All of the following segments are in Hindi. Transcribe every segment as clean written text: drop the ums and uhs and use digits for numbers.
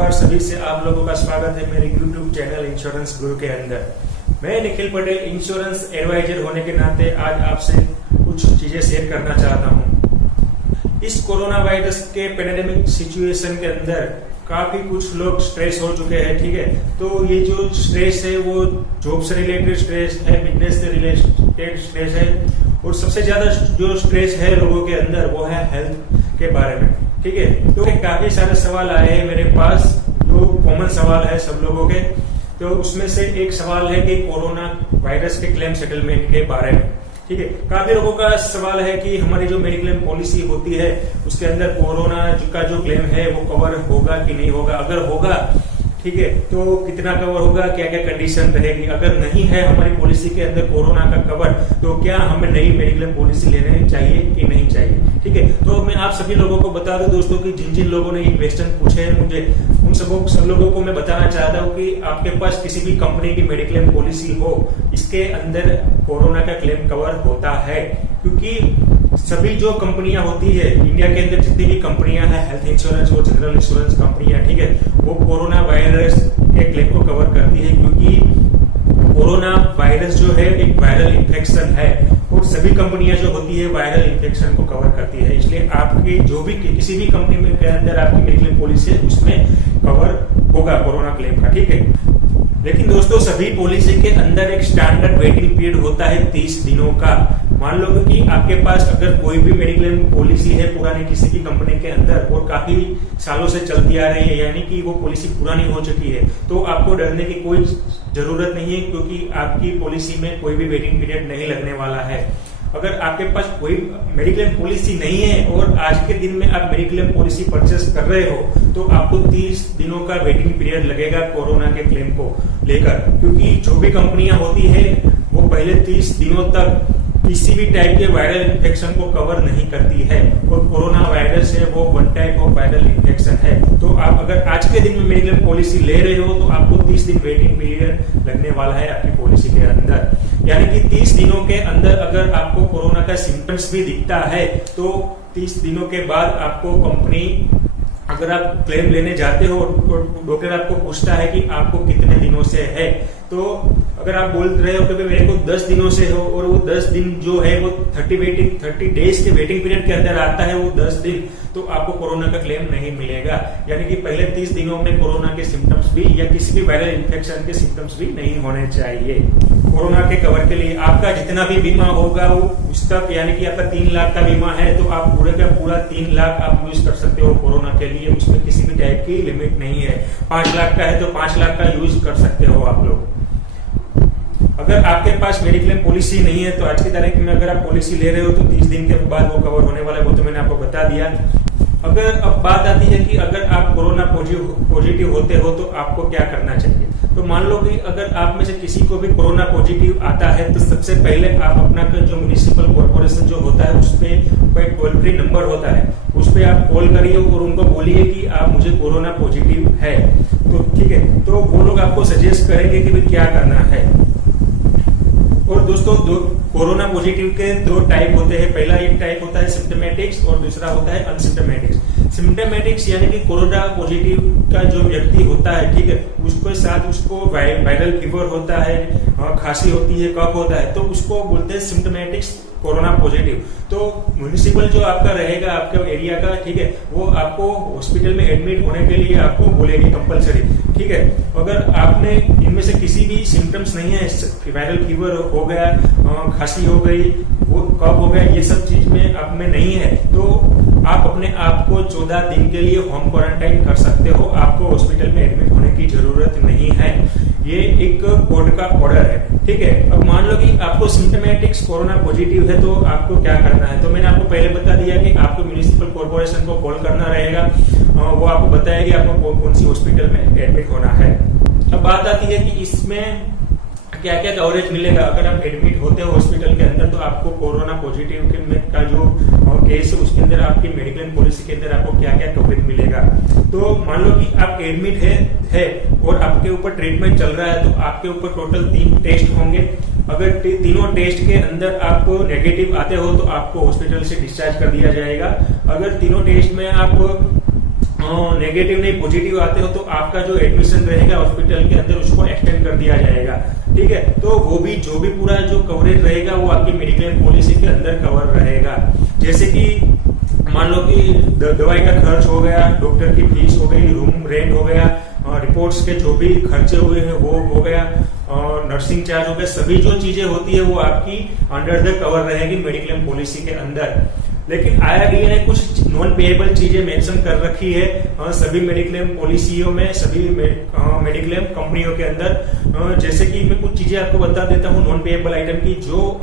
बार सभी से आप लोगों का स्वागत है मेरे YouTube चैनल इंश्योरेंस गुरु के अंदर। मैं निखिल पटेल इंश्योरेंस एडवाइजर होने के नाते आज आपसे कुछ चीजें शेयर करना चाहता हूं। इस कोरोना वायरस के पैंडेमिक सिचुएशन के अंदर काफी कुछ लोग स्ट्रेस हो चुके हैं, ठीक है। तो ये जो स्ट्रेस है वो जॉब से रिलेटेड स्ट्रेस है, बिजनेस से रिलेटेड स्ट्रेस है, और सबसे ज्यादा जो स्ट्रेस है लोगों के अंदर वो है हेल्थ के बारे में, ठीक है। तो काफी सारे सवाल आए हैं मेरे पास, जो कॉमन सवाल है सब लोगों के। तो उसमें से एक सवाल है कि कोरोना वायरस के क्लेम सेटलमेंट के बारे में, ठीक है। काफी लोगों का सवाल है कि हमारी जो मेडिक्लेम पॉलिसी होती है उसके अंदर कोरोना का जो क्लेम है वो कवर होगा कि नहीं होगा, अगर होगा ठीक है तो कितना कवर होगा, क्या क्या कंडीशन रहेगी, अगर नहीं है हमारी पॉलिसी के अंदर कोरोना का कवर तो क्या हमें नई मेडिक्लेम पॉलिसी लेनी चाहिए कि नहीं चाहिए, ठीक है। तो मैं आप सभी लोगों को बता दूं दोस्तों कि जिन जिन लोगों ने ये क्वेश्चन पूछे हैं मुझे, उन सब लोगों को मैं बताना चाहता हूँ कि आपके पास किसी भी कंपनी की मेडिक्लेम पॉलिसी हो, इसके अंदर कोरोना का क्लेम कवर होता है। क्योंकि सभी जो कंपनियां होती है इंडिया के अंदर, जितनी भी कंपनियां हैं हेल्थ इंश्योरेंस और जनरल इंश्योरेंस कंपनियां, ठीक है, वो कोरोना वायरस के क्लेम को कवर करती है। क्योंकि कोरोना वायरस जो है एक वायरल इन्फेक्शन है और सभी कंपनियां जो होती है वायरल इन्फेक्शन को कवर करती है। इसलिए आपकी जो भी किसी भी कंपनी में के अंदर आपकी मेडिक्लेम पॉलिसी है उसमें कवर होगा कोरोना क्लेम का, ठीक है। लेकिन दोस्तों सभी पॉलिसी के अंदर एक स्टैंडर्ड वेटिंग पीरियड होता है 30 दिनों का। मान लो कि आपके पास अगर कोई भी मेडिक्लेम पॉलिसी है पुरानी किसी भी कंपनी के अंदर और काफी सालों से चलती आ रही है, यानी कि वो पॉलिसी पुरानी हो चुकी है, तो आपको डरने की कोई जरूरत नहीं है, क्योंकि आपकी पॉलिसी में कोई भी वेटिंग पीरियड नहीं लगने वाला है। अगर आपके पास कोई मेडिक्लेम पॉलिसी नहीं है और आज के दिन में आप मेडिक्लेम पॉलिसी परचेस कर रहे हो तो आपको 30 दिनों का वेटिंग पीरियड लगेगा कोरोना के क्लेम को लेकर। क्योंकि जो भी कंपनियां होती है वो पहले 30 दिनों तक किसी भी टाइप के वायरल इन्फेक्शन को कवर नहीं करती है, और कोरोना वायरस है वो one type of viral infection है। तो आप अगर आज के दिन में मेडिक्लेम पॉलिसी ले रहे हो तो आपको 30 दिन वेटिंग पीरियड लगने वाला है आपकी पॉलिसी के अंदर। यानी कि 30 दिनों के अंदर अगर आपको कोरोना का सिम्टम्स भी दिखता है तो 30 दिनों के बाद आपको कंपनी, अगर आप क्लेम लेने जाते हो और डॉक्टर आपको पूछता है कि आपको कितने दिनों से है, तो अगर आप बोल रहे हो कि मेरे को 10 दिनों से हो और वो 10 दिन जो है वो 30 डेज के वेटिंग पीरियड के अंदर आता है वो 10 दिन, तो आपको कोरोना का क्लेम नहीं मिलेगा। यानी कि पहले 30 दिनों में कोरोना के सिम्टम्स भी या किसी भी वायरल इन्फेक्शन के सिम्टम्स भी नहीं होने चाहिए। कोरोना के कवर के लिए आपका जितना भी बीमा होगा वो उस तक, यानी कि आपका 3 लाख का बीमा है तो आप पूरे का पूरा 3 लाख आप यूज कर सकते हो कोरोना के लिए, उसमें किसी भी टाइप की लिमिट नहीं है। 5 लाख का है तो 5 लाख का यूज कर सकते हो आप लोग। अगर आपके पास मेडिक्लेम पॉलिसी नहीं है तो आज की तारीख में अगर आप पॉलिसी ले रहे हो तो 30 दिन के बाद वो कवर होने वाला है, वो तो मैंने आपको बता दिया। अगर अब बात आती है कि अगर आप कोरोना पॉजिटिव होते हो तो आपको क्या करना चाहिए, तो मान लो कि अगर आप में से किसी को भी कोरोना पॉजिटिव आता है तो सबसे पहले आप अपना जो म्युनिसिपल कॉर्पोरेशन जो होता है उस पर टोल फ्री नंबर होता है, उस पर आप कॉल करिए और उनको बोलिए कि आप मुझे कोरोना पॉजिटिव है, तो ठीक है। तो वो लोग आपको सजेस्ट करेंगे कि भाई क्या करना है। और दोस्तों कोरोना पॉजिटिव के 2 टाइप होते हैं। पहला एक टाइप होता है सिम्टोमेटिक्स और दूसरा होता है अनसिम्टोमेटिक्स। सिम्टोमेटिक्स यानी कि कोरोना पॉजिटिव का जो व्यक्ति होता है, ठीक है, उसके साथ उसको वायरल फीवर होता है, खांसी होती है, कफ होता है, तो उसको बोलते हैं सिम्टोमेटिक्स कोरोना पॉजिटिव। तो म्युनिसिपल जो आपका रहेगा आपके एरिया का, ठीक है, वो आपको हॉस्पिटल में एडमिट होने के लिए आपको बोलेगी कंपलसरी, ठीक है। अगर आपने इनमें से किसी भी सिम्टम्स नहीं है, वायरल फीवर हो गया, खांसी हो गई, वो कफ हो गया, ये सब चीज में आप में नहीं है तो आप अपने आप को 14 दिन के लिए होम क्वारंटाइन कर सकते हो। आपको हॉस्पिटल में एडमिट होने की जरूरत नहीं है, ये एक कोर्ट का ऑर्डर है, ठीक है। अब मान लो कि आपको सिम्टोमेटिक्स कोरोना पॉजिटिव है तो आपको क्या करना है, तो मैंने आपको पहले बता दिया कि आपको म्युनिसिपल कॉर्पोरेशन को कॉल करना रहेगा, वो आपको बताएगी आपको कौन सी हॉस्पिटल में एडमिट होना है। अब बात आती है कि इसमें क्या क्या कवरेज मिलेगा। अगर आप एडमिट होते हो हॉस्पिटल के अंदर तो आपको कोरोना पॉजिटिव का जो केस है उसके अंदर आपकी मेडिक्लेम पॉलिसी के अंदर आपको क्या क्या कवरेज मिलेगा। तो मान लो कि आप एडमिट है और आपके ऊपर ट्रीटमेंट चल रहा है तो आपके ऊपर टोटल 3 टेस्ट होंगे। अगर तीनों टेस्ट के अंदर आप नेगेटिव आते हो तो आपको हॉस्पिटल से डिस्चार्ज कर दिया जाएगा। अगर तीनों टेस्ट में आप नेगेटिव नहीं पॉजिटिव आते हो तो आपका जो एडमिशन रहेगा हॉस्पिटल के अंदर उसको एक्सटेंड कर दिया जाएगा। ठीक है, तो वो भी जो भी पूरा जो कवरेज रहेगा वो आपकी मेडिक्लेम पॉलिसी के अंदर कवर रहेगा। जैसे कि मान लो कि दवाई का खर्च हो गया, डॉक्टर की फीस हो गई, रूम रेंट हो गया, रिपोर्ट्स के जो भी खर्चे हुए हैं वो हो गया, और नर्सिंग चार्ज हो गया, सभी जो चीजें होती है वो आपकी अंडर द कवर रहेगी मेडिक्लेम पॉलिसी के अंदर। लेकिन IRDAI ने कुछ नॉन पेएबल चीजें मेंशन कर रखी है सभी मेडिक्लेम पॉलिसियों में, सभी मेडिक्लेम कंपनियों के अंदर। जैसे कि मैं कुछ चीजें आपको बता देता हूँ नॉन पेएबल आइटम की, जो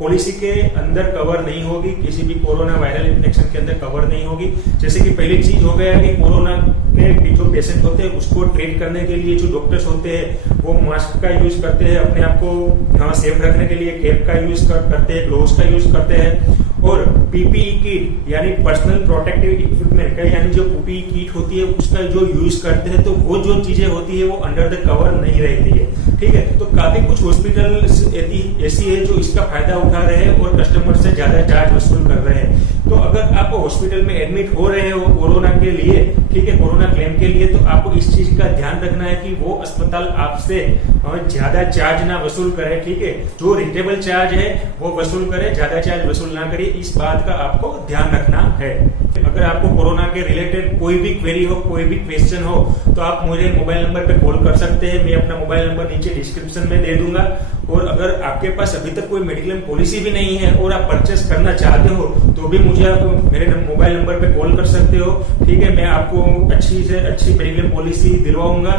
पॉलिसी के अंदर कवर नहीं होगी, किसी भी कोरोना वायरल इन्फेक्शन के अंदर कवर नहीं होगी। जैसे कि पहली चीज हो गया कि कोरोना के जो पेशेंट होते हैं उसको ट्रीट करने के लिए जो डॉक्टर्स होते हैं वो मास्क का यूज करते हैं, अपने आप को सेफ रखने के लिए कैप का यूज करते हैं, ग्लोव्स का यूज करते हैं, और PPE किट यानी पर्सनल प्रोटेक्टिव इक्विपमेंट यानी जो PPE किट होती है उसका जो यूज करते हैं, तो वो जो चीजें होती है वो अंडर द कवर नहीं रहती है। ठीक है, तो काफी कुछ हॉस्पिटल ऐसी है जो इसका फायदा उठा रहे हैं और कस्टमर से ज्यादा चार्ज वसूल कर रहे हैं। तो अगर आप हॉस्पिटल में एडमिट हो रहे हो कोरोना के लिए, ठीक है, कोरोना क्लेम के लिए, तो आपको इस चीज का ध्यान रखना है कि वो अस्पताल आपसे ज्यादा चार्ज ना वसूल करे। ठीक है, जो रिजनेबल चार्ज है वो वसूल करे, ज्यादा चार्ज वसूल ना करे, इस बात का आपको ध्यान रखना है। अगर आपको कोरोना के रिलेटेड कोई भी क्वेरी हो, कोई भी क्वेश्चन हो, तो आप मुझे मोबाइल नंबर पे कॉल कर सकते हैं। मैं अपना मोबाइल नंबर नीचे डिस्क्रिप्शन में दे दूंगा। और अगर आपके पास अभी तक कोई मेडिक्लेम पॉलिसी भी नहीं है और आप परचेस करना चाहते हो तो भी मुझे आप मेरे मोबाइल नंबर पे कॉल कर सकते हो। ठीक है, मैं आपको अच्छी से अच्छी मेडिक्लेम पॉलिसी दिलवाऊंगा।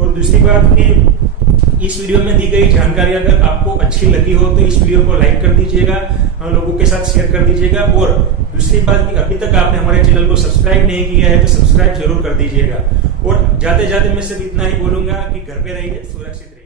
और दूसरी बात कि इस वीडियो में दी गई जानकारी अगर आपको अच्छी लगी हो तो इस वीडियो को लाइक कर दीजिएगा, लोगों के साथ शेयर कर दीजिएगा। और दूसरी बात कि अभी तक आपने हमारे चैनल को सब्सक्राइब नहीं किया है तो सब्सक्राइब जरूर कर दीजिएगा। और जाते जाते मैं सिर्फ इतना ही बोलूंगा कि घर पे रहिए, सुरक्षित रहिए।